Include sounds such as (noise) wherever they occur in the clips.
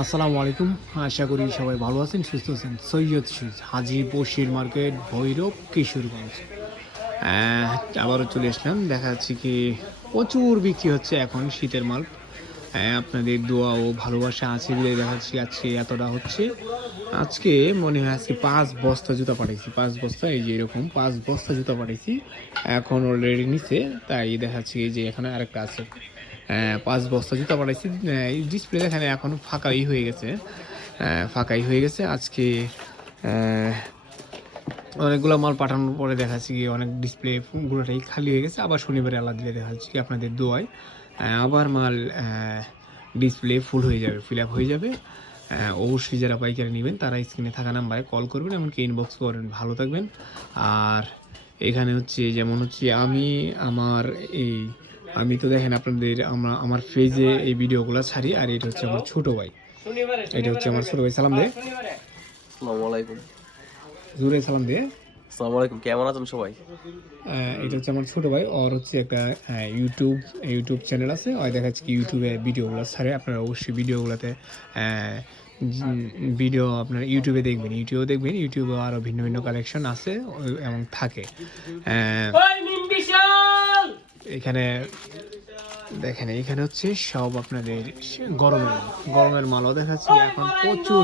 আসসালামু আলাইকুম। আশা করি সবাই ভালো আছেন, সুস্থ আছেন। সৈয়দ সুইজ, হাজি বসির মার্কেট, ভৈরব কিশোরগঞ্জ আবারও চলে আসলাম। দেখা যাচ্ছে কি প্রচুর বিক্রি হচ্ছে এখন শীতের মাল। আপনাদের দোয়া ও ভালোবাসা আছে বলে দেখা যাচ্ছে আজকে এতটা হচ্ছে। আজকে মনে হয় আজকে পাঁচ বস্তা জুতা পাঠাইছি। পাঁচ বস্তা, এই যে এরকম পাঁচ বস্তা জুতা পাঠাইছি। এখন অলরেডি নিচে তাই দেখা যাচ্ছে এই যে এখানে আরেকটা আছে। পাঁচ বস্তা জুতা পাঠাইছি ডিসপ্লে এখানে এখন ফাঁকাই হয়ে গেছে। আহ, ফাঁকাই হয়ে গেছে। আজকে অনেকগুলো মাল পাঠানোর পরে দেখাচ্ছি কি অনেক ডিসপ্লে পুরোটাই খালি হয়ে গেছে। আবার শনিবারে আলাদা দিলে দেখাচ্ছি কি আপনাদের দোয়ায়। আবার মাল ডিসপ্লে ফুল হয়ে যাবে ফিল আপ হয়ে যাবে। অবশ্যই যারা পাইকারি নেবেন তারা স্ক্রিনে থাকা নাম্বারে কল করবেন এমনকি ইনবক্স করবেন ভালো থাকবেন। আর এখানে হচ্ছে যেমন হচ্ছে আমি আমার এই আমি তো দেখেন আপনাদের আমরা আমার পেজে এই ভিডিওগুলো ছাড়ি আর এটা হচ্ছে আমার ছোট ভাই। এটা হচ্ছে আমার ছোট ভাই সালাম দে। আলাইকুম সালাম দে। আসসালামু আলাইকুম কেমন আছেন সবাই? এটা হচ্ছে আমার ছোট ভাই ওর হচ্ছে একটা ইউটিউব ইউটিউব চ্যানেল আছে। ওই দেখা যাচ্ছে কি ইউটিউবে ভিডিওগুলো ছাড়ে আপনারা অবশ্যই ভিডিওগুলোতে ভিডিও আপনার ইউটিউবে দেখবেন ইউটিউবে দেখবেন। ইউটিউবে আরও ভিন্ন ভিন্ন কালেকশন আছে ও- এবং থাকে। আহ, এখানে, দেখেন, এখানে হচ্ছে সব আপনাদের গরমের মাল গরমের মালও দেখাচ্ছি। এখন প্রচুর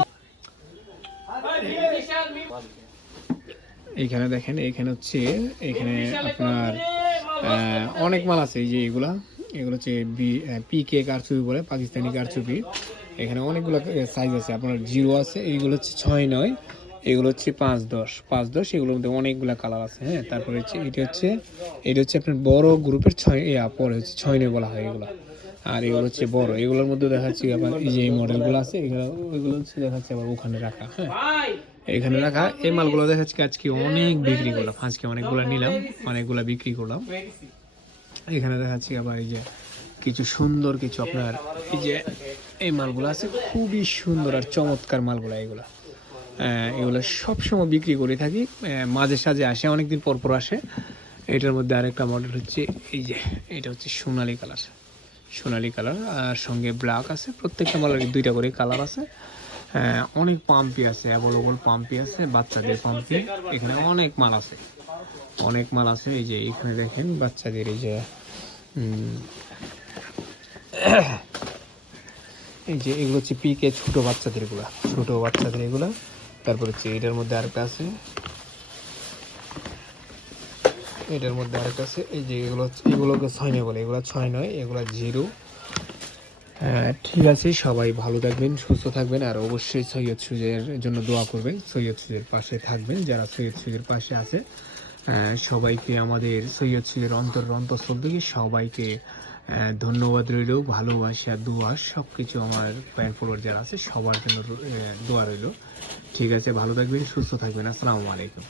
এখানে দেখেন, এখানে হচ্ছে, এখানে আপনার অনেক মাল আছে যে এগুলা। এগুলো হচ্ছে পি কে কারচুপি বলে, পাকিস্তানি কারচুপি। এখানে অনেকগুলো সাইজ আছে, আপনার জিরো আছে, এইগুলো হচ্ছে ছয় নয়। এগুলো হচ্ছে পাঁচ দশ। পাঁচ দশ, এগুলোর মধ্যে অনেকগুলো কালার আছে হ্যাঁ? তারপরে হচ্ছে এটা হচ্ছে এটা হচ্ছে আপনার বড় গ্রুপের ছয় পরে হচ্ছে ছয় বলা হয় এগুলো। আর এগুলো হচ্ছে বড়। এগুলোর মধ্যে দেখাচ্ছি আবার এই যে মডেলগুলো আছে, এগুলো, ওইগুলো হচ্ছে দেখাচ্ছে আবার ওখানে রাখা হ্যাঁ? এখানে রাখা, এই মালগুলো দেখাচ্ছি কি আজকে অনেক বিক্রি করলাম। আজকে অনেকগুলো নিলাম, অনেকগুলো বিক্রি করলাম। এখানে দেখাচ্ছি আবার এই যে কিছু সুন্দর কিছু আপনার, এই যে এই মালগুলো আছে, খুবই সুন্দর আর চমৎকার মালগুলো এগুলো। এগুলো সবসময় বিক্রি করে থাকি। মাঝে সাঝে আসে, অনেকদিন পর পর আসে। এটার মধ্যে আরেকটা মডেল হচ্ছে, এই যে, এটা হচ্ছে সোনালি কালার সোনালি কালার আর সঙ্গে ব্ল্যাক আছে, প্রত্যেকটা মালের দুইটা করে কালার আছে। অনেক পাম্পি আছে অ্যাভেলেবল পাম্পি আছে, বাচ্চাদের পাম্পি এখানে অনেক মাল আছে। অনেক মাল আছে, এই যে, এখানে দেখেন বাচ্চাদের এই যে (coughs) এই যে, এগুলো হচ্ছে পিকে ছোটো বাচ্চাদের এগুলা, ছোট বাচ্চাদের এগুলা। তারপর হচ্ছে এটার মধ্যে আরেকটা আছে। এটার মধ্যে আরেকটা আছে। এই যে এগুলো এগুলোকে ছয় নয় বলে, এগুলো ছয় নয়, এগুলো জিরো। হ্যাঁ ঠিক আছে, সবাই ভালো থাকবেন, সুস্থ থাকবেন, আর অবশ্যই সৈয়দ সুজের জন্য দোয়া করবেন, সৈয়দ সুজের পাশে থাকবেন, যারা সৈয়দ সুজের পাশে আছে সবাইকে আমাদের সৈয়দ সুজের অন্তর অন্তঃস্থল থেকে সবাইকে ধন্যবাদ রইল, ভালোবাসা, দোয়া সব কিছু আমার ফ্যান ফলোয়ার যারা আছে, সবার জন্য দোয়া রইল। ঠিক আছে, ভালো থাকবেন, সুস্থ থাকবেন। আসসালামু আলাইকুম।